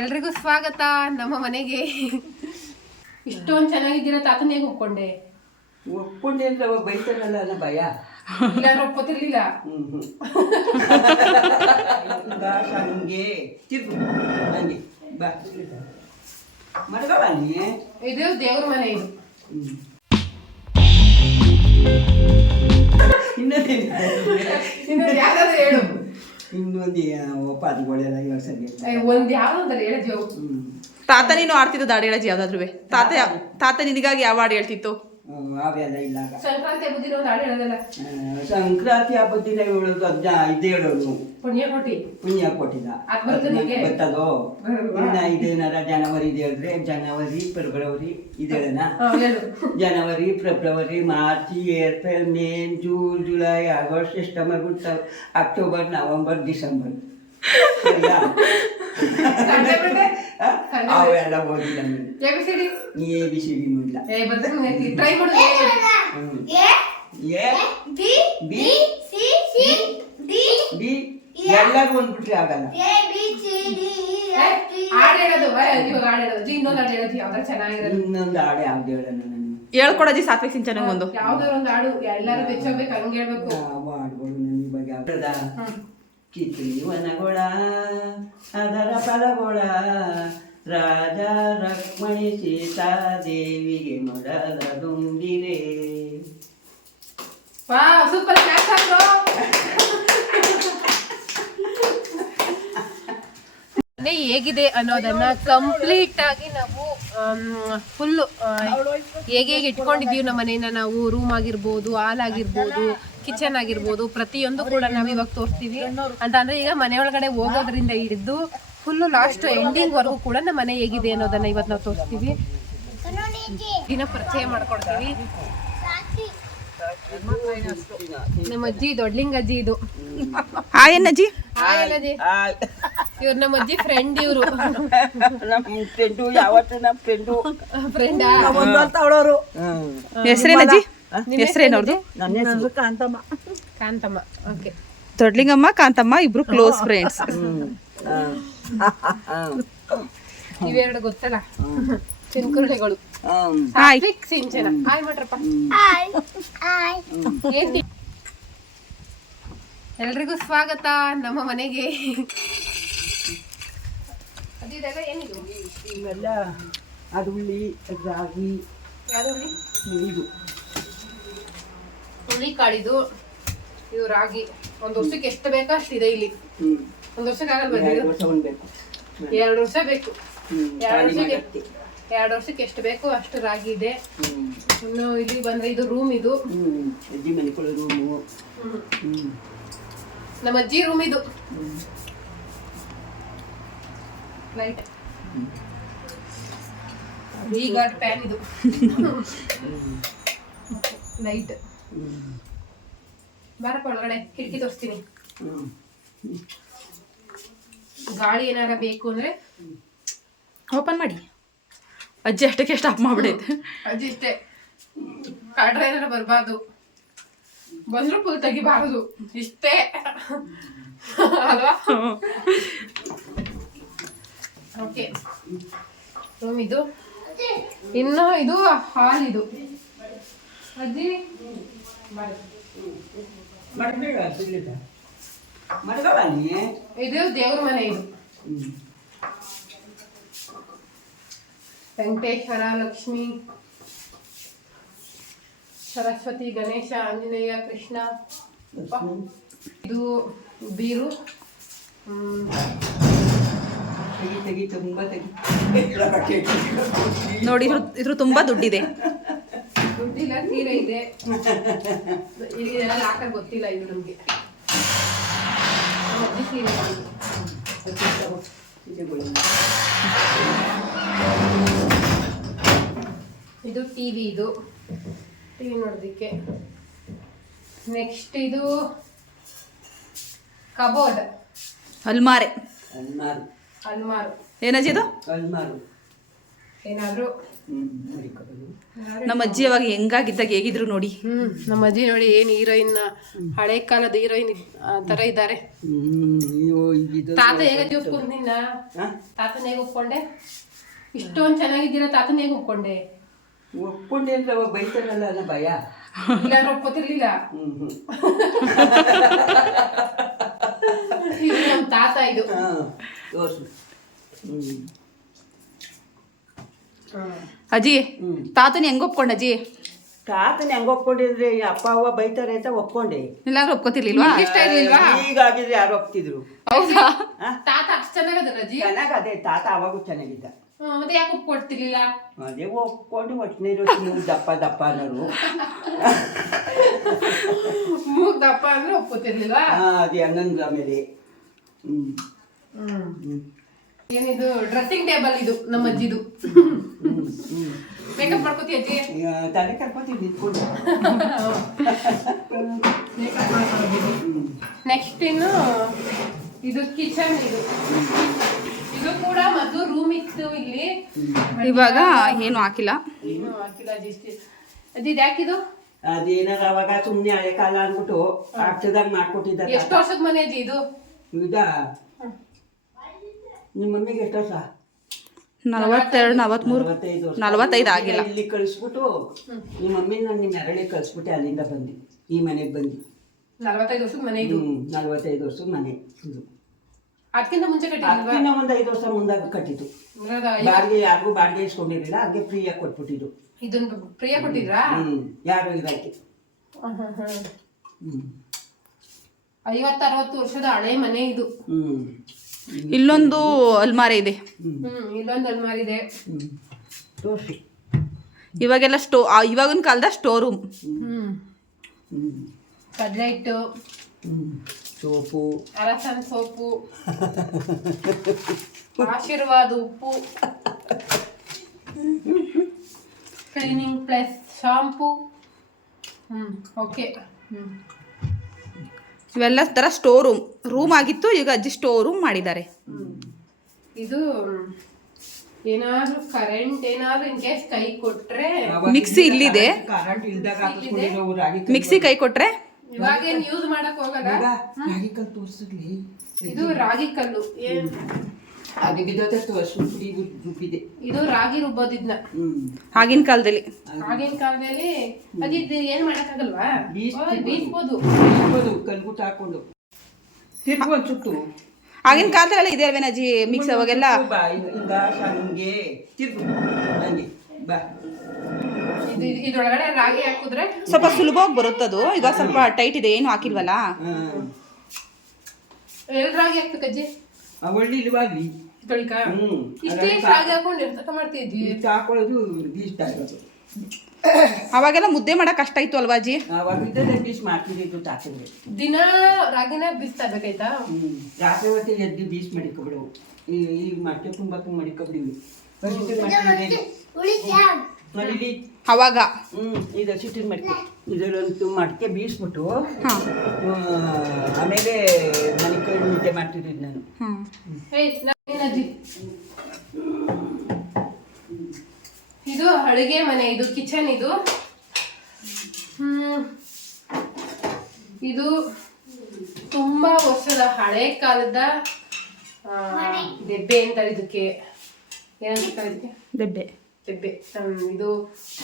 ಎಲ್ರಿಗೂ ಸ್ವಾಗತ ನಮ್ಮ ಮನೆಗೆ. ಇಷ್ಟೊಂದು ಚೆನ್ನಾಗಿದ್ದೀರಾ ತಾತನ ಹೇಗೆ ಒಪ್ಕೊಂಡೆ? ಒಪ್ಕೊಂಡೆ ಅಂದ್ರೆ ಅವಾಗ ಬೈತಾರಲ್ಲ ಅನ್ನೋ ಭಯ. ಇಲ್ಲ ಒಪ್ಪತಿರ್ಲಿಲ್ಲ. ಹಂಗೆ ತಿರ್ಗು ಹಂಗೆ ಬಾ ಮಡಗವ ನೀ. ಇದು ದೇವ್ರ ಮನೆ. ಇದು ಇನ್ನೊಂದು ಯಾವ್ದಾದ್ರು ಹೇಳು. ಇನ್ನೊಂದು ಒಪ್ಪಾದಿಗೊಳ್ಳೆಲ್ಲ ಇವಾಗ ಸರಿ ಒಂದು ಯಾವ್ದಾದ್ರು ಹೇಳಿದ್ಯೋ. ತಾತ ನೀನು ಆಡ್ತಿದ್ದು ಹಾಡು ಹೇಳಜ್ಜಿ ಯಾವ್ದಾದ್ರು. ತಾತ ನಿನಗಾಗಿ ಯಾವ ಹಾಡು ಹೇಳ್ತಿತ್ತು? ಅವೆಲ್ಲ ಇಲ್ಲ. ಸಂಕ್ರಾಂತಿ ಹಬ್ಬದಿನ ಒಂದು ಹಾಡು ಹೇಳೋದಲ್ಲ. ಸಂಕ್ರಾಂತಿ ಹಬ್ಬದ ದಿನ ಹೇಳೋದು ಇದು ಹೇಳೋದು ಪುಣ್ಯಕೋಟಿ. ಪುಣ್ಯಕೋಟಿದ ಬರ್ತದೋ. ಇನ್ನ ಇದೇನಾರ ಜನವರಿ ಇದೆ ಹೇಳಿದ್ರೆ ಜನವರಿ ಫೆಬ್ರವರಿ ಇದೇನ. January February March April May June July August September October November December ಅವೆಲ್ಲ ಓದಿಲ್ಲ. ನೀ ಎ ಬಿ ಸಿ ಡಿನೂ ಇಲ್ಲ. ಬಿ ಎಲ್ಲರೂ ಒಂದ್ಬಿಟ್ರೆ ಆಗಲ್ಲ. ಇನ್ನೊಂದು ಹಾಡು ಯಾವ್ದು ಹೇಳೋಣ ನನಗೆ ಹೇಳ್ಕೊಡಜ್ಜಿ. ಸಾತ್ವಿಕ್ ಸಿಂಚನ ಒಂದು ಯಾವ್ದಾರು ಒಂದು ಹಾಡು ಎಲ್ಲರೂ ಬೆಚ್ಚೋಗ್ಬೇಕು ಹಂಗೆ ಹೇಳ್ಬೇಕು. ಹಾಡುಗಳು ನನಗೆ ಬಗ್ಗೆ ಕಿತ್ರಿವನಗೊಳ ಅದರ ಫಲಗೊಳ ರಾಜ ರುಕ್ಮಿಣಿ ಸೀತಾದೇವಿಗೆ ಮೊಡಲ ದುಂಬಿರೆ. ಸೂಪರ್. ಹೇಗಿದೆ ಅನ್ನೋದನ್ನ ಕಂಪ್ಲೀಟ್ ಆಗಿ ನಾವು ಫುಲ್ಲು ಹೇಗೆ ಇಟ್ಕೊಂಡಿದ್ದೀವಿ ನಮ್ಮ ಮನೇನ. ನಾವು ರೂಮ್ ಆಗಿರ್ಬೋದು, ಹಾಲ್ ಆಗಿರ್ಬೋದು, ಕಿಚನ್ ಆಗಿರ್ಬೋದು, ಪ್ರತಿಯೊಂದು ಕೂಡ ನಾವು ಇವಾಗ ತೋರಿಸ್ತೀವಿ. ಅಂತ ಅಂದ್ರೆ ಈಗ ಮನೆ ಒಳಗಡೆ ಹೋಗೋದ್ರಿಂದ ಹಿಡಿದು ಫುಲ್ಲು ಲಾಸ್ಟ್ ಎಂಡಿಂಗ್ ವರೆಗೂ ಕೂಡ ನಮ್ಮ ಮನೆ ಹೇಗಿದೆ ಅನ್ನೋದನ್ನ ಇವತ್ತು ನಾವು ತೋರಿಸ್ತೀವಿ. ದಿನ ಪರಿಚಯ ಮಾಡ್ಕೊಡ್ತೀವಿ. ನಮ್ಮ ಅಜ್ಜಿ ದೊಡ್ಲಿಂಗ ಅಜ್ಜಿ. ಇದು ಆಯನ್ನಜ್ಜಿ. ಇವ್ರು ನಮ್ಮ ಅಜ್ಜಿ ಫ್ರೆಂಡ್. ಇವರು ನಮ್ಮ ಫ್ರೆಂಡು. ಯಾವತ್ತು ನಮ್ಮ ಫ್ರೆಂಡು ಫ್ರೆಂಡ್. ಹೆಸರೇನಜ್ಜಿ? ಹೆಸರೇನವ್ರದ್ದು? ನನ್ನ ಹೆಸರು ಕಾಂತಮ್ಮ. ಕಾಂತಮ್ಮ. ಓಕೆ. ದೊಡ್ಲಿಂಗಮ್ಮ ಕಾಂತಮ್ಮ ಇಬ್ರು ಕ್ಲೋಸ್ ಫ್ರೆಂಡ್ಸ್. ಇವೆರಡು ಗೊತ್ತಲ್ಲ ಚಿನ್ಕುರುಳಿಗಳು. ಸಿಂಚನ. ಹಾಯ್ ಮಾಡ್ರಪ್ಪ. ಎಲ್ರಿಗೂ ಸ್ವಾಗತ ನಮ್ಮ ಮನೆಗೆ. ಇವೆಲ್ಲ ಅದು ಹುಳಿ ರಾಗಿ. ಯಾವ್ದು ಹುಳಿ? ಇದು ಹುಳಿ ಕಾಳಿದು. ಇದು ರಾಗಿ. ಒಂದು ವರ್ಷಕ್ಕೆ ಎಷ್ಟು ಬೇಕೋ ಅಷ್ಟಿದೆ ಇಲ್ಲಿ. ಒಂದು ವರ್ಷಕ್ಕೆ ಆಗಲ್ಲ. 2 ವರ್ಷ ಬೇಕು. 2 ವರ್ಷ ಬೇಕು. 2 ವರ್ಷಕ್ಕೆ ಎಷ್ಟು ಬೇಕೋ ಅಷ್ಟು ರಾಗಿ ಇದೆ. ಇನ್ನು ಇಲ್ಲಿ ಬಂದ್ರೆ ಇದು ರೂಮ್. ಇದು ಅಜ್ಜಿ ಮನೆ ರೂಮು. ನಮ್ಮ ಅಜ್ಜಿ ರೂಮ್. ಇದು ಲೈಟ್ ಈಗ ಫ್ಯಾನ್. ಇದು ಲೈಟ್. ಬಾರಪ್ಪ ಒಳಗಡೆ ಕಿಟಕಿ ತೋರಿಸ್ತೀನಿ. ಗಾಳಿ ಏನಾರ ಬೇಕು ಅಂದ್ರೆ ಓಪನ್ ಮಾಡಿ. ಅಜ್ಜಿ ಅಷ್ಟಕ್ಕೆ ಸ್ಟಾಪ್ ಮಾಡ್ಬಿಡೈತೆ. ಅಜ್ಜಿ ಇಷ್ಟೇ. ಕಾಡ್ರೆ ಏನಾರ ಬರಬಾರ್ದು. ಬಂದ್ರು ಫುಲ್ ತೆಗಿಬಾರದು. ಇಷ್ಟೇ ಅಲ್ವಾ? ಓಕೆ. ರೂಮ್ ಇದು. ಇನ್ನು ಇದು ಹಾಲ್. ಇದು ಅಜ್ಜಿ ಇದು ದೇವ್ರ ಮನೆ. ಇದು ವೆಂಕಟೇಶ್ವರ, ಲಕ್ಷ್ಮಿ, ಸರಸ್ವತಿ, ಗಣೇಶ, ಆಂಜನೇಯ, ಕೃಷ್ಣ. ಇದು ಬೀರು. ನೋಡಿ ಇದ್ರ ತುಂಬಾ ದುಡ್ಡಿದೆ. ದುಡ್ಡಿಲ್ಲ, ಸೀರೆ ಇದೆ. ಇದೆಲ್ಲ ಹಾಕಕ್ ಗೊತ್ತಿಲ್ಲ. ಇದು ನಮ್ಗೆ ಇದು ಟಿವಿ. ಇದು ಟಿವಿ ನೋಡೋದಿಕ್ಕೆ. ನೆಕ್ಸ್ಟ್ ಇದು ಕಬೋರ್ಡ್. ಅಲ್ಮಾರೆ. ಅಲ್ಮಾರು. ಏನಜ್ಜಿ ಇದು? ಅಲ್ಮಾರು. ಏನಾದ್ರು ಮಡಿಕೋಬೋದು. ನಮ್ಮ ಅಜ್ಜಿ ಅವಾಗ ಹೆಂಗಾಗಿದ್ದಾಗ ಹೇಗಿದ್ರು ನೋಡಿ. ನಮ್ಮ ಅಜ್ಜಿ ನೋಡಿ ಏನು ಹೀರೋಯಿನ್, ಹಳೆ ಕಾಲದ ಹೀರೋಯಿನ್ ತರ ಇದ್ದಾರೆ. ಅಯ್ಯೋ ಇದು ತಾತ ಹೇಗೆ ಒಪ್ಕೊಂಡ್ ನಿನ್ನ ತಾತನ ಹೇಗೆ ಒಪ್ಕೊಂಡೆ? ಇಷ್ಟೊಂದು ಚೆನ್ನಾಗಿದ್ದೀರಾ, ತಾತನ ಹೇಗೆ ಒಪ್ಕೊಂಡೆ? ಒಪ್ಕೊಂಡೆ ಅಂದ್ರೆ ಅವಾಗ ಬೈತಾರಲ್ಲ ಅನ್ನೋ ಭಯ. ಇಲ್ಲಾಂದ್ರೆ ಒಪ್ಕೋತಿರ್ಲಿಲ್ಲ. ಇದು ನಮ್ಮ ತಾತ. ಇದು ತೋರ್ಸು. ಅಜ್ಜಿ ತಾತನ ಹೆಂಗ್ ಒಪ್ಕೊಂಡ ಅಜ್ಜಿ? ತಾತನ ಹೆಂಗ್ ಒಪ್ಕೊಂಡಿದ್ರೆ ಅಪ್ಪ ಅವ್ವ ಬೈತಾರೆ ಅಂತ ಒಪ್ಕೊಂಡೆ. ಇಲ್ಲಾಂದ್ರೆ ಒಪ್ಕೋತಿರ್ಲಿಲ್ವಾ? ಇಷ್ಟ ಇರ್ಲಿಲ್ವಾ? ಈಗಾಗಿದ್ರೆ ಯಾರು ಒಪ್ತಿದ್ರು? ಹೌದಾ? ತಾತ ಅಷ್ಟು ಚೆನ್ನಾಗದಲ್ಲ ಅಜ್ಜಿ? ಚೆನ್ನಾಗ ಅದೇ ತಾತ ಅವಾಗೂ ಚೆನ್ನಾಗಿದ್ದ. ಮತ್ತೆ ಯಾಕೆ ಒಪ್ಕೊಡ್ತಿರ್ಲಿಲ್ಲ? ಅದೇ ಒಪ್ಕೊಂಡು ಒಟ್ಟಿನ ದಪ್ಪ ದಪ್ಪ ಅನ್ನೋರು. ಮೂಗ್ ದಪ್ಪ ಅಂದ್ರೆ ಒಪ್ಕೋತಿರ್ಲಿಲ್ವಾ? ಅದೇ ಹನ್ನೊಂದು ಆಮೇಲೆ. ಏನಿದು ಡ್ರೆಸ್ಸಿಂಗ್ ಟೇಬಲ್ ಇದು ನಮ್ಮ ಅಜ್ಜಿದು. ಮೇಕಪ್ ಮಾಡ್ಕೋತಿ ಅಜ್ಜಿ? ತಲೆ ಕರ್ಕೋತೀವಿ ನಿಂತ್ಕೊಂಡು. ನೆಕ್ಸ್ಟ್ ಇನ್ನು ಇದು ಕಿಚನ್. ಇದು ಕೂಡ ಮೊದಲು ರೂಮ್ ಇತ್ತು ಇಲ್ಲಿ. ಇವಾಗ ಏನು ಹಾಕಿಲ್ಲ. ಏನು ಹಾಕಿಲ್ಲ ಅಜ್ಜಿ. ಅಜ್ಜಿ ಇದು ಯಾಕಿದು? ಅದೇನಾರ ಅವಾಗ ಸುಮ್ನೆ ಹಳೆ ಕಾಲ ಅಂದ್ಬಿಟ್ಟು ಅರ್ಥದಾಗ ಮಾಡ್ಕೊಟ್ಟಿದ್ದ. ಎಷ್ಟು ವರ್ಷದ ಮನೆ ಅಜ್ಜಿ ಇದು? ಈಗ ನಿಮ್ಮ ಮಮ್ಮಿಗೆ ಎಷ್ಟು ವರ್ಷ? 42, 43, 45 ಆಗಿಲ್ಲ. ಇಲ್ಲಿ ಕಳಿಸ್ಬಿಟ್ಟು ನಿಮ್ಮ ಮಮ್ಮಿ ನಾನು ನಿಮ್ಮ ನೆರಳಿಗೆ ಕಳಿಸ್ಬಿಟ್ಟೆ. ಅಲ್ಲಿಂದ ಬಂದು ಈ ಮನೆಗೆ ಬಂದು 45 ವರ್ಷದ ಮನೆ ಇದು. 45 ವರ್ಷದ ಮನೆ ಇದು. ಅದಕ್ಕಿಂತ ಮುಂಚೆ ಕಟ್ಟಿದ್ವಾ? ಅದಕ್ಕಿಂತ ಒಂದು 5 ವರ್ಷ ಮುಂದಾಗ ಕಟ್ಟಿದ್ದು. ಬಾಡಿಗೆ ಯಾರಿಗೂ ಬಾಡಿಗೆ ಇಸ್ಕೊಂಡಿರಲಿಲ್ಲ, ಹಂಗೆ ಫ್ರೀಯಾಗಿ ಕೊಟ್ಬಿಟ್ಟಿದ್ದು. ಇದನ್ನ ಫ್ರೀಯಾಗಿ ಕೊಟ್ಟಿದ್ರಾ? ಯಾರು ಇದಕ್ಕೆ 50-60 ವರ್ಷದ ಹಳೆ ಮನೆ ಇದು. ಇಲ್ಲೊಂದು ಅಲ್ಮಾರಿ ಇದೆ. ಇಲ್ಲೊಂದು ಅಲ್ಮಾರಿ ಇದೆ. ತೋರಿಸಿ. ಇವಾಗೆಲ್ಲ ಇವಾಗಿನ ಕಾಲದ ಸ್ಟೋರ್ ರೂಮ್. ಕಡ್ಲೆ ಹಿಟ್ಟು, ಸೋಪು, ಅರಸನ್ ಸೋಪು, ಆಶೀರ್ವಾದ ಉಪ್ಪು, ಕ್ಲೀನಿಂಗ್ ಪ್ಲಸ್ ಶಾಂಪೂ. ಓಕೆ. ಇವೆಲ್ಲ ತರ ಸ್ಟೋರ್ ರೂಮ್ ಆಗಿತ್ತು. ಈಗ ಅಜ್ಜಿ ಸ್ಟೋರ್ ರೂಮ್ ಮಾಡಿದ್ದಾರೆ. ಇದು ಏನಾದ್ರು ಕರೆಂಟ್ ಏನಾದ್ರು ಇನ್ ಕೇಸ್ ಕೈ ಕೊಟ್ರೆ, ಮಿಕ್ಸಿ ಇಲ್ಲಿದೆ. ಕರೆಂಟ್ ಇಲ್ದಾಗ ಹಾಕಿಸ್ಕೊಂಡಿರೋ ರಾಗಿ ಮಿಕ್ಸಿ ಕೈ ಕೊಟ್ರೆ ಇವಾಗ ಏನ್ ಯೂಸ್ ಮಾಡಕ್ ಹೋಗಲ್ಲ. ರಾಗಿ ಕಲ್ಲು ತೋರಿಸಿರ್ಲಿ. ಇದು ರಾಗಿ ಕಲ್ಲು. ಅದಕ್ಕೆ ತೋರಿಸ್ಬಿಟ್ಟು ರುಬ್ಬಿದೆ. ಇದು ರಾಗಿ ರುಬ್ಬೋದಿದ್ನ ಆಗಿನ ಕಾಲದಲ್ಲಿ. ಆಗಿನ ಕಾಲದಲ್ಲಿ ಅದಿದ್ದು ಏನ್ ಮಾಡಕ್ಕಾಗಲ್ವಾ? ಬೀಸ್ಬೋದು. ಕಲ್ಗುಟ್ಟ ಹಾಕೊಂಡು ತಿರ್ಗು ಅನ್ಸುತ್ತು. ಆಗಿನ ಕಾಲದಲ್ಲೆಲ್ಲ ಇದೆ ಅಲ್ವೇನ ಅಜ್ಜಿ ಮಿಕ್ಸ್ ಅವಾಗೆಲ್ಲ? ಹಿಂಗ ಹಂಗೆ ತಿರ್ಗು ಹಂಗೆ ಬಾ. ಇದ್ರೊಳಗಡೆ ರಾಗಿ ಹಾಕಿದ್ರೆ ಸ್ವಲ್ಪ ಸುಲಭವಾಗಿ ಬರುತ್ತದು. ಈಗ ಸ್ವಲ್ಪ ಟೈಟ್ ಇದೆ, ಏನು ಹಾಕಿಲ್ವಲ್ಲ. ಎರಡು ರಾಗಿ ಹಾಕ್ಬೇಕು ಅಜ್ಜಿ. ಒಳ್ಳೆ ಇಲ್ವಾಗ್ಲಿ ತೊಳಿಕ ಇಷ್ಟೇ ರಾಗಿ ಹಾಕೊಂಡು ಎರ್ತಕ ಮಾಡ್ತಿದ್ವಿ. ಹಾಕೊಳ್ಳೋದು ಬೀಸ್ ಇರೋದು. ಅವಾಗೆಲ್ಲ ಮುದ್ದೆ ಮಾಡಕ್ ಕಷ್ಟ ಇತ್ತು ಅಲ್ವಾ ಅಜ್ಜಿ? ಅವಾಗ ಬೀಸ್ ಮಾಡ್ತಿದ್ದು ತಾತಂದ್ರೆ. ದಿನ ರಾಗಿನ ಬೀಸ್ತಾ ಬೇಕಾಯ್ತಾ? ರಾತ್ರಿ ಹೊತ್ತೆ ಎದ್ದು ಬೀಸ್ ಮಾಡಿಕೊಬಿಡು. ಈಗ ಮಟ್ಟೆ ತುಂಬಾ ಮಡಿಕೊಬಿಡಿವಿ. ಅವಾಗ ಇದು ಸಿಟ್ಟಿನ ಮಡಿಕೆ ಇದರಲ್ಲಂತೂ ಮಡಿಕೆ ಬೀಸ್ಬಿಟ್ಟು ಆಮೇಲೆ ಮನೆ ಮುದ್ದೆ ಮಾಡ್ತಿದ್ದೆ ನಾನು. ಅಜ್ಜಿ ಇದು ಅಡುಗೆ ಮನೆ, ಇದು ಕಿಚನ್. ಇದು ತುಂಬಾ ವರ್ಷದ ಹಳೆ ಕಾಲದ ದೆಬ್ಬೆ ಅಂತಾರೆ ಇದಕ್ಕೆ. ಏನಂತಾರೆ ಇದಕ್ಕೆ? ದೆಬ್ಬೆ. ದೆಬ್ಬೆ. ಇದು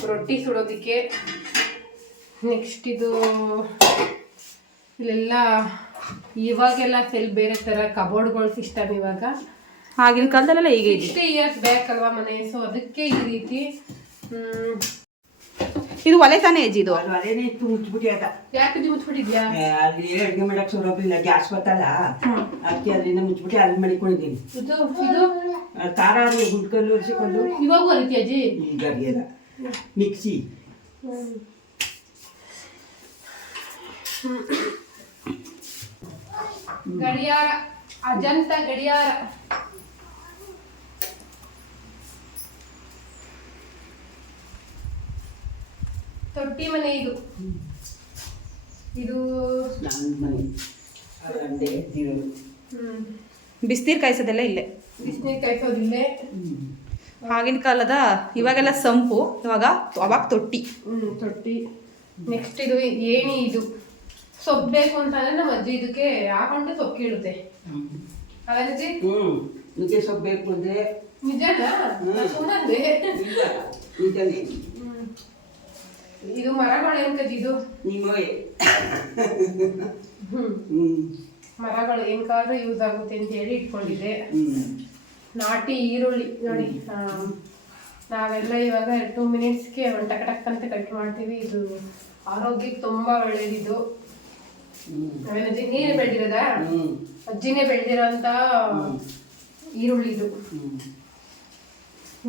ರೊಟ್ಟಿ ಸುಡೋದಿಕ್ಕೆ. ನೆಕ್ಸ್ಟ್ ಇದು ಇಲ್ಲೆಲ್ಲ ಇವಾಗೆಲ್ಲ ಬೇರೆ ತರ ಕಬೋರ್ಡ್ಗಳ ಸಿಸ್ಟಮ್. ಇವಾಗ ಆಗಿನ ಕಾಲದಲ್ಲೆಲ್ಲ ಹೀಗೆ 60 years ಬ್ಯಾಕ್ ಅಲ್ವಾ ಮನೆ, ಸೊ ಅದಕ್ಕೆ ಈ ರೀತಿ. ಇದು ಒಲೆ ತಾನೇ ಅಜ್ಜಿ? ಇದು ಅದೇನೇ ಇತ್ತು ಮುಚ್ಚಿಬಿಟ್ಟು ಅದ. ಯಾಕೆ ಮುಚ್ಚಿಬಿಟ್ಟಿದ್ಯಾ? ಅಲ್ಲಿ ಅಡುಗೆ ಮಾಡಕ್ ಸೌಲಭ್ಯ ಗ್ಯಾಸ್ ಬತ್ತಲ್ಲ, ಅದಕ್ಕೆ ಅಲ್ಲಿಂದ ಮುಚ್ಚಿಬಿಟ್ಟು ಅಲ್ಲಿ ಮಾಡಿಕೊಂಡಿದ್ದೀನಿ. ಇದು ಇದು ಖಾರ ಗುಡ್ಕಲ್ಲು ಒರೆಸಿಕೊಂಡು ಇವಾಗೂ ಅರಿತಿ ಅಜ್ಜಿ? ಈಗ ಅರಿಯಲ್ಲ. ಮಿಕ್ಸಿ. ಗಡಿಯಾರ, ಅಜಂತ ಗಡಿಯಾರ. ತೊಟ್ಟಿ ಮನೆ ಇದು. ಇದು ಬಿಸಿನೀರು ಕಾಯಿಸೋದೆಲ್ಲ ಇಲ್ಲೇ. ಬಿಸಿನೀರು ಕಾಯಿಸೋದಿಲ್ಲೇ. ಆಗಿನ ಕಾಲದ ಇವಾಗೆಲ್ಲ ಸಂಪು, ಅವಾಗ ತೊಟ್ಟಿ. ತೊಟ್ಟಿ. ನೆಕ್ಸ್ಟ್ ಇದು ಏಣಿ. ಇದು ಸೊಪ್ಪು ಬೇಕು ಅಂತಂದ್ರೆ ನಮ್ಮ ಅಜ್ಜಿ ಇದಕ್ಕೆ ಹಾಕೊಂಡು ಸೊಪ್ಪು ಇಡುತ್ತೆ. ಅಜ್ಜಿ ನುಗ್ಗೆ ಸೊಪ್ಪು ಬೇಕು ಅಂದ್ರೆ ನಿಜನಾ? ಸುಮ್ಮನೆ ನಿಜನೇ. ಇದು ಮರಗಳು ಏನ್ಕಜ್ಜಿ ಇದು ನಿಮ್ಮವೇ. ಮರಗಳು ಏನ್ಕಾದ್ರೂ ಯೂಸ್ ಆಗುತ್ತೆ ಅಂತ ಹೇಳಿ ಇಟ್ಕೊಂಡಿದ್ದೆ. ನಾಟಿ ಈರುಳ್ಳಿ ನೋಡಿ, ನಾವೆಲ್ಲ ಇವಾಗ 2 ಮಿನಿಟ್ಸ್ಗೆ ಟಕ್ ಟಕ್ ಅಂತ ಕಟ್ ಮಾಡ್ತೀವಿ. ಇದು ಆರೋಗ್ಯಕ್ಕೆ ತುಂಬಾ ಒಳ್ಳೇದಿದು. ಅಜ್ಜಿ ನೀನೇ ಬೆಳೆದಿರೋದಾ? ಅಜ್ಜಿನೇ ಬೆಳೆದಿರೋಂತ ಈರುಳ್ಳಿ ಇದು.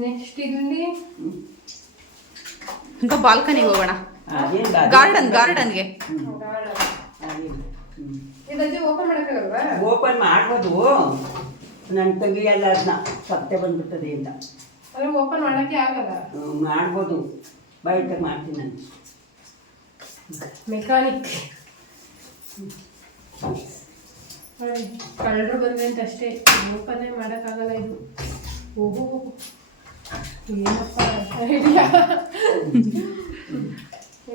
ನೆಕ್ಸ್ಟ್ ಇಲ್ಲಿ ಬಾಲ್ಕನಿಗೆ ಹೋಗೋಣ, ಗಾರ್ಡನ್ಗೆ. ಇದಜ್ಜಿ ಓಪನ್ ಮಾಡಕ್ಕಾಗಲ್ವಾ? ಓಪನ್ ಮಾಡ್ಬೋದು, ನನ್ನ ತಂಗಿ ಎಲ್ಲ ಅದನ್ನ ಸತ್ತೆ ಬಂದ್ಬಿಡ್ತದೆ ಅಂತ. ಅದ್ರ ಓಪನ್ ಮಾಡಕ್ಕೆ ಆಗಲ್ಲ. ಮಾಡ್ಬೋದು, ಬೈಟಾಗಿ ಮಾಡ್ತೀನಿ ನಾನು. ಮೆಕ್ಯಾನಿಕ್ ಕಳ್ಳರು ಬಂದ್ರೆ ಅಂತ ಅಷ್ಟೇ, ಓಪನ್ ಮಾಡೋಕ್ಕಾಗಲ್ಲ ಇದು. ಓಹೋ ಏನಪ್ಪ ಐಡಿಯಾ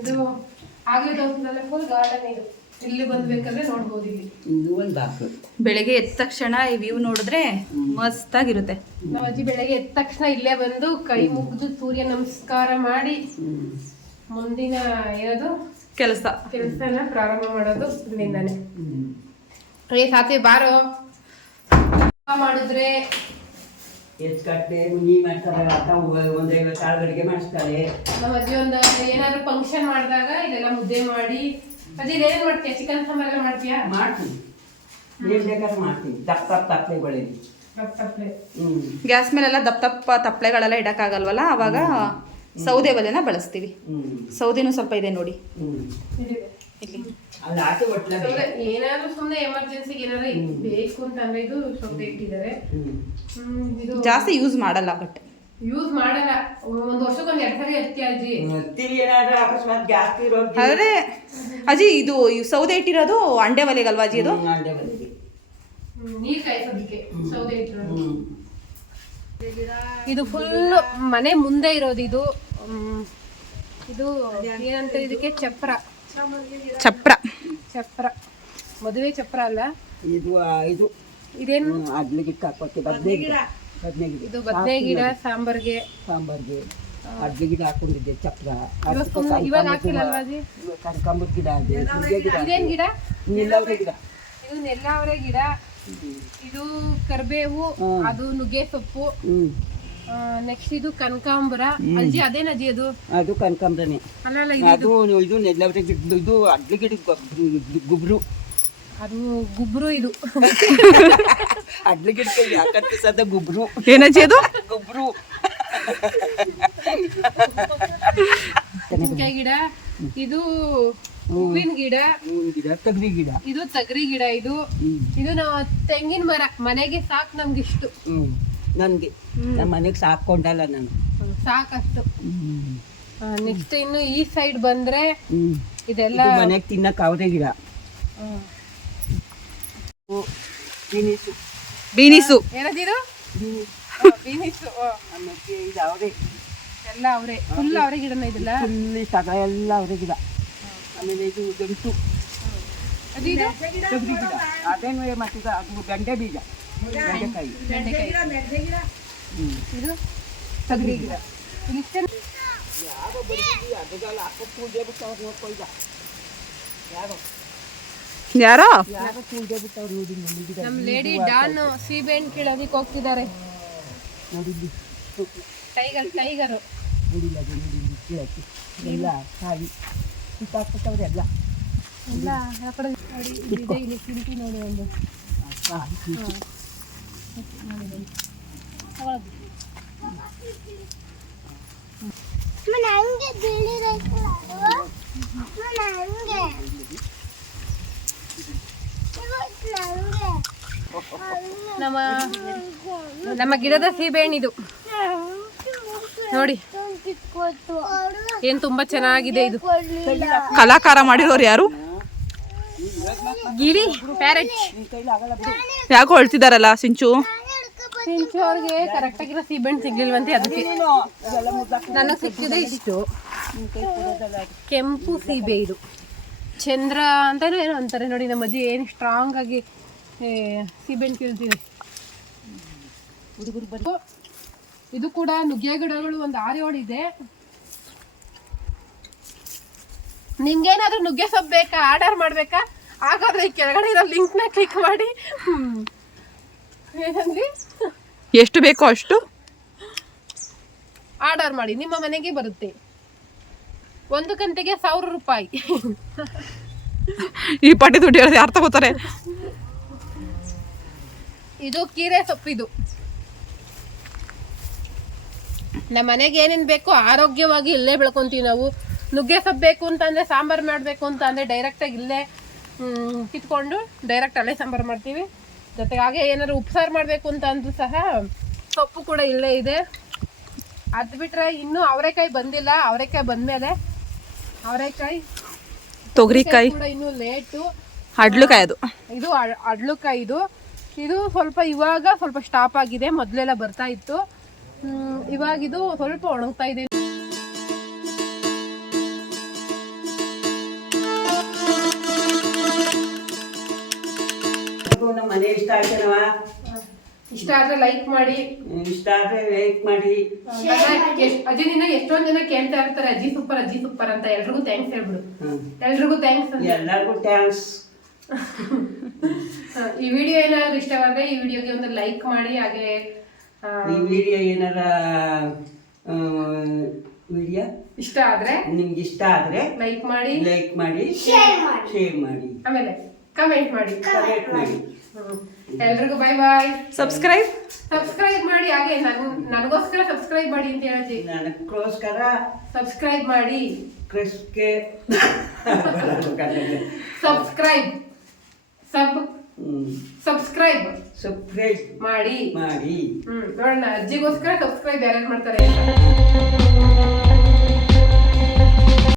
ಇದು. ಆಗ್ಲೇ ತೋರಿಸಿದಲ್ಲ ಫುಲ್ ಗಾರ್ಡನ್ ಇದು. ಇಲ್ಲಿ ಬಂದ್ಬೇಕಾದ್ರೆ ನೋಡ್ಬೋದು. ಇಲ್ಲಿ ಇದು ಒಂದು ಬಾಕ್ಲು. ಬೆಳಗ್ಗೆ ಎದ್ದ ತಕ್ಷಣ ಈ ವ್ಯೂ ನೋಡಿದ್ರೆ ಮಸ್ತಾಗಿರುತ್ತೆ. ನಾವು ಅಜ್ಜಿ ಬೆಳಗ್ಗೆ ಎದ್ದ ತಕ್ಷಣ ಇಲ್ಲೇ ಬಂದು ಕೈ ಮುಗಿದು ಸೂರ್ಯ ನಮಸ್ಕಾರ ಮಾಡಿ ಮುಂದಿನ ಏನದು ಕೆಲಸನ ಪ್ರಾರಂಭ ಮಾಡೋದು ಇಲ್ಲಿಂದಾನೆ. ಸಾತ್ವಿ ಬಾರೋ ಮಾಡಿದ್ರೆ ಎತ್ಕಟ್ಟೆ ಮುನಿ ಮಾಡ್ತಾರೆ ಅಂತ 150 ಆಳು ಅಡುಗೆ ಮಾಡಿಸ್ತಾರೆ. ನಮ್ಮ ಅಜ್ಜಿ ಒಂದು ಏನಾದ್ರು ಫಂಕ್ಷನ್ ಮಾಡಿದಾಗ ಇದೆಲ್ಲ ಮುದ್ದೆ ಮಾಡಿ. ಅಜ್ಜಿ ಏನೇನು ಮಾಡ್ತೀಯ? ಚಿಕನ್ ಸಾಂಬಾರ್ ಎಲ್ಲ ಮಾಡ್ತೀಯಾ? ಮಾಡ್ತೀನಿ, ಏನ್ ಬೇಕಾದ್ರೂ ಮಾಡ್ತೀನಿ. ದಪ್ಪ ದಪ್ಪ ತಪ್ಪಲೆಗಳಲ್ಲಿ ತಪ್ಪಲೆ. ಗ್ಯಾಸ್ ಮೇಲೆಲ್ಲ ದಪ್ಪ ತಪ್ಪಲೆಗಳೆಲ್ಲ ಇಡಕ್ಕಾಗಲ್ವಲ್ಲ, ಅವಾಗ ಸೌದೆ ಒಲೆನ ಬಳಸ್ತೀವಿ. ಸೌದೆನೂ ಸ್ವಲ್ಪ ಇದೆ ನೋಡಿ ಇಲ್ಲಿ. ಅಲ್ಲಿ ಹಾಕಿ ಒಟ್ಲ ಏನಾದ್ರು ಸುಮ್ಮನೆ ಎಮರ್ಜೆನ್ಸಿಗೆ ಏನಾದ್ರು ಬೇಕು ಅಂತಂದ್ರೆ ಇದು ಸೌದೆ ಇಟ್ಟಿದ್ದಾರೆ. ಇದು ಜಾಸ್ತಿ ಯೂಸ್ ಮಾಡಲ್ಲ, ಬಟ್ ಯೂಸ್ ಮಾಡಲ್ಲ. ಒಂದು ವರ್ಷಕ್ಕೊಂದು 2 ಸರಿ ಹತ್ತಿ ಅಜ್ಜಿ. ಹತ್ತಿರಿ ಏನಾದ್ರು ಅಕಸ್ಮಾತ್ ಜಾಸ್ತಿ ಇರೋದು. ಆದ್ರೆ ಅಜ್ಜಿ ಇದು ಸೌದೆ ಇಟ್ಟಿರೋದು ಅಂಡೆ ಒಲೆಗಲ್ವಾ ಅಜ್ಜಿ? ಇದು ಅಂಡೆ ಒಲೆಗೆ ನೀರ್ ಕಾಯಿಸೋದಕ್ಕೆ ಸೌದೆ ಇಟ್ಟಿರೋದು. ಇದು ಫುಲ್ ಮನೆ ಮುಂದೆ ಇರೋದು. ಇದು ಇದು ಏನಂತ ಇದಕ್ಕೆ ಚಪ್ರ. ಮದುವೆ ಚಪ್ರ ಅಲ್ಲ ಇದು. ಇದು ಇದೇನು? ಅಡ್ಲಿಗಿಟ್ಟು ಹಾಕೋಕೆ ಬದನೆ ಗಿಡ. ಇದು ಬದನೆ ಗಿಡ ಸಾಂಬಾರ್ಗೆ ಅಡ್ಲಿ ಗಿಡ ಹಾಕೊಂಡಿದ್ದೆ ಚಪ್ರ. ಇವಾಗ ಹಾಕಿಲ್ಲ ಅಲ್ವಾ ಅಜ್ಜಿ? ಕನಕಾಂಬರ ಗಿಡ ಇದೆ, ನುಗ್ಗೆ ಗಿಡ. ಇದೇನ್ ಗಿಡ? ನೆಲ್ಲವರೆ ಗಿಡ. ಇದು ನೆಲ್ಲವರೆ ಗಿಡ. ಇದು ಕರ್ಬೇವು, ಅದು ನುಗ್ಗೆ ಸೊಪ್ಪು. ನೆಕ್ಸ್ಟ್ ಇದು ಕನಕಾಂಬರ. ಅಜ್ಜಿ ಅದೇನ ಅಜ್ಜಿ? ಅದು ಕನಕಾಂಬರನೇ. ಅದು ಇದು ನೆಲ್ಲವರೆ ಗಿಡ. ಇದು ಅಡ್ಲಿ ಗಿಡ ಗುಬ್ರು. ಅದು ಗುಬ್ರು. ಇದು ಅಡ್ಲಿ ಗಿಡಕ್ಕೆ ಯಾಕಂತ ಸದ ಗುಬ್ರು. ಏನಜ್ಜಿ ಅದು? ಗುಬ್ರು. ಮೆಣಸಿನಕಾಯಿ ಗಿಡ. ಇದು ಹೂವಿನ ಗಿಡ. ತಗರಿ ಗಿಡ. ಇದು ತಗರಿ ಗಿಡ. ಇದು ನಾವು ತೆಂಗಿನ ಮರ. ಮನೆಗೆ ಸಾಕು ನಮ್ಗಿಷ್ಟು. ನನ್ಗೆ ನಮ್ಮ ಮನೆಗೆ ಸಾಕೊಂಡಲ್ಲ ನಾನು, ಸಾಕಷ್ಟು. ನೆಕ್ಸ್ಟ್ ಇನ್ನು ಈ ಸೈಡ್ ಬಂದ್ರೆ ಇದೆಲ್ಲ ಮನೆಗೆ ತಿನ್ನಕ್ ಅವರೇ ಗಿಡ. ಬೀನಿಸು ಏನದಿದು? ಬೀನಿಸು. ಇದು ಅವರೇ ಎಲ್ಲ ಅವರೇ, ಫುಲ್ ಅವರೇ ಗಿಡನ ಇದೆಲ್ಲ. ಫುಲ್ ಸಗ ಎಲ್ಲ ಅವರೇ ಗಿಡ. ಆಮೇಲೆ ಇದು ಗಂಟು. ತಗರಿ ಗಿಡ. ಅದೇನು ಮತ್ತಿದ ಅದು ಬೆಂಡೆ ಬೀಜ, ಬೆಂಡೆಕಾಯಿ. ಇದು ತಗರಿ ಗಿಡ. ಯಾರೋ ಬಂದಿದ್ದಿ ಅದೆಲ್ಲ ಹಾಕೋ ಪೂಜೆ ಬಿಟ್ಟವ್ರು ನೋಡ್ಕೊಯ್ದ. ಯಾರೋ ಪೂಜೆ ಬಿಟ್ಟವ್ರು ನೋಡಿ. ನಮ್ಮ ಲೇಡಿ ಡಾನ್ ಸೀಬೆಹಣ್ಣು ಕೀಳೋದಕ್ಕೆ ಹೋಗ್ತಿದ್ದಾರೆ. ನೋಡಿದ್ದಿ ಟೈಗರು ನೋಡಿಲ್ಲ ಅದು ನೋಡಿದ್ದಿ ಕೀಳಕ್ಕೆ ಎಲ್ಲ ಕಾಯಿ ಸುತ್ತಾಕ್ಬಿಟ್ಟವ್ರೆ ಎಲ್ಲ. ಎಲ್ಲ ಆ ಕಡೆ ನೋಡಿ. ಇಲ್ಲಿ ಸಿಂಟಿ ನೋಡಿ ಒಂದು. ನಮ್ಮ ಗಿಡದ ಸೀಬೆಹಣ್ಣಿದು ನೋಡಿ. ಏನ್ ತುಂಬಾ ಚೆನ್ನಾಗಿದೆ ಇದು. ಕಲಾಕಾರ ಮಾಡಿರೋರು ಯಾರು? ಗಿಳಿ ಪ್ಯಾರೆಟ್. ಯಾಕೋ ಹೇಳ್ತಿದಾರಲ್ಲ ಸಿಂಚು. ಸಿಂಚು ಅವ್ರಿಗೆ ಕರೆಕ್ಟ್ ಆಗಿರೋ ಸೀಬೆಹಣ್ಣು ಸಿಗ್ಲಿಲ್ವಂತೆ, ಅದಕ್ಕೆ ನನಗೆ ಸಿಕ್ಕಿದೆ ಇಷ್ಟು ಕೆಂಪು ಸೀಬೆ. ಇದು ಚಂದ್ರ ಅಂತಾನೂ ಏನೋ ಅಂತಾರೆ ನೋಡಿ, ನಮ್ಮ ಅಜ್ಜಿ ಏನು ಸ್ಟ್ರಾಂಗ್ ಆಗಿ ಸೀಬೆಹಣ್ಣು ಕೀಳ್ತೀವಿ. ಇದು ಕೂಡ ನುಗ್ಗೆ ಗಿಡಗಳು ಒಂದು 6-7 ಇದೆ. ನಿಮ್ಗೇನಾದ್ರೂ ನುಗ್ಗೆ ಸೊಪ್ಪು ಬೇಕಾ, ಆರ್ಡರ್ ಮಾಡ್ಬೇಕಾ, ಹಾಗಾದ್ರೆ ಈ ಕೆಳಗಡೆ ಇರೋ ಲಿಂಕ್ನ ಕ್ಲಿಕ್ ಮಾಡಿ. ಏನಂದ್ರಿ, ಎಷ್ಟು ಬೇಕೋ ಅಷ್ಟು ಆರ್ಡರ್ ಮಾಡಿ, ನಿಮ್ಮ ಮನೆಗೆ ಬರುತ್ತೆ. 1 ಗಂಟೆಗೆ 1000 ರೂಪಾಯಿ. ಈ ಪಟ್ಟಿ ದುಡ್ಡು ಹೇಳಿದ್ರೆ ಯಾರು ತಗೋತಾರೆ? ಇದು ಕೀರೆ ಸೊಪ್ಪಿದು. ನಮ್ಮ ಮನೆಗೆ ಏನೇನು ಬೇಕೋ ಆರೋಗ್ಯವಾಗಿ ಇಲ್ಲೇ ಬೆಳ್ಕೊಂತೀವಿ ನಾವು. ನುಗ್ಗೆ ಸೊಪ್ಪು ಬೇಕು ಅಂತಂದರೆ, ಸಾಂಬಾರು ಮಾಡಬೇಕು ಅಂತ ಅಂದರೆ ಡೈರೆಕ್ಟಾಗಿ ಇಲ್ಲೇ ಕಿತ್ಕೊಂಡು ಡೈರೆಕ್ಟ್ ಅಲ್ಲೇ ಸಾಂಬಾರು ಮಾಡ್ತೀವಿ. ಜೊತೆಗೆ ಹಾಗೆ ಏನಾದ್ರು ಉಪ್ಸಾರು ಮಾಡಬೇಕು ಅಂತ ಅಂದ್ರೂ ಸಹ ಸೊಪ್ಪು ಕೂಡ ಇಲ್ಲೇ ಇದೆ. ಅದು ಬಿಟ್ಟರೆ ಇನ್ನೂ ಅವರೆಕಾಯಿ ಬಂದಿಲ್ಲ. ಅವರೆಕಾಯಿ ಬಂದಮೇಲೆ ಅವರೆಕಾಯಿ, ತೊಗರಿಕಾಯಿ ಕೂಡ ಇನ್ನೂ ಲೇಟು. ಅಡ್ಲುಕಾಯಿ ಅದು, ಇದು ಅಡ್ಲುಕಾಯಿ. ಇದು ಸ್ವಲ್ಪ ಇವಾಗ ಸ್ವಲ್ಪ ಸ್ಟಾಪ್ ಆಗಿದೆ, ಮೊದಲೆಲ್ಲ ಬರ್ತಾ ಇತ್ತು. ಇವಾಗ ಇದು ಸ್ವಲ್ಪ ಒಣಗ್ತಾ ಇದೆ. ನಮ್ಮ ಮನೆ ಇಷ್ಟ ಆಯ್ತೇನವ? ಇಷ್ಟ ಆದ್ರೆ ಲೈಕ್ ಮಾಡಿ, ಇಷ್ಟ ಆದ್ರೆ ಲೈಕ್ ಮಾಡಿ. ಅಜ್ಜಿ ನಿನ್ನ ಎಷ್ಟೊಂದ್ ಜನ ಕೇಳ್ತಾ ಇರ್ತಾರೆ ಅಜ್ಜಿ ಸೂಪರ್ ಅಂತ. ಎಲ್ರಿಗೂ ಥ್ಯಾಂಕ್ಸ್ ಹೇಳ್ಬಿಡು. ಎಲ್ರಿಗೂ ಥ್ಯಾಂಕ್ಸ್. ಎಲ್ಲರಿಗೂ ಥ್ಯಾಂಕ್ಸ್. ಈ ವಿಡಿಯೋ ಏನಾದ್ರು ಇಷ್ಟವಾದ್ರೆ ಈ ವಿಡಿಯೋಗೆ ಒಂದು ಲೈಕ್ ಮಾಡಿ. ಹಾಗೆ ಈ ವಿಡಿಯೋ ಏನಾರ ವಿಡಿಯೋ ಇಷ್ಟ ಆದ್ರೆ, ನಿಮ್ಗೆ ಇಷ್ಟ ಆದ್ರೆ ಲೈಕ್ ಮಾಡಿ, ಶೇರ್ ಮಾಡಿ, ಆಮೇಲೆ ಕಮೆಂಟ್ ಮಾಡಿ. ಎಲ್ರಿಗೂ ಬಾಯ್. ಸಬ್ಸ್ಕ್ರೈಬ್ ಮಾಡಿ. ಹಾಗೆ ನನಗೋಸ್ಕರ ಸಬ್ಸ್ಕ್ರೈಬ್ ಮಾಡಿ ಅಂತ ಹೇಳಿ, ನನಗೋಸ್ಕರ ಸಬ್ಸ್ಕ್ರೈಬ್ ಮಾಡಿ. ಸಬ್ಸ್ಕ್ರೈಬ್ ಮಾಡಿ. ನೋಡೋಣ ಅಜ್ಜಿಗೋಸ್ಕರ ಸಬ್ಸ್ಕ್ರೈಬ್ ಯಾರ್ಯಾರು ಮಾಡ್ತಾರೆ ಅಂತ.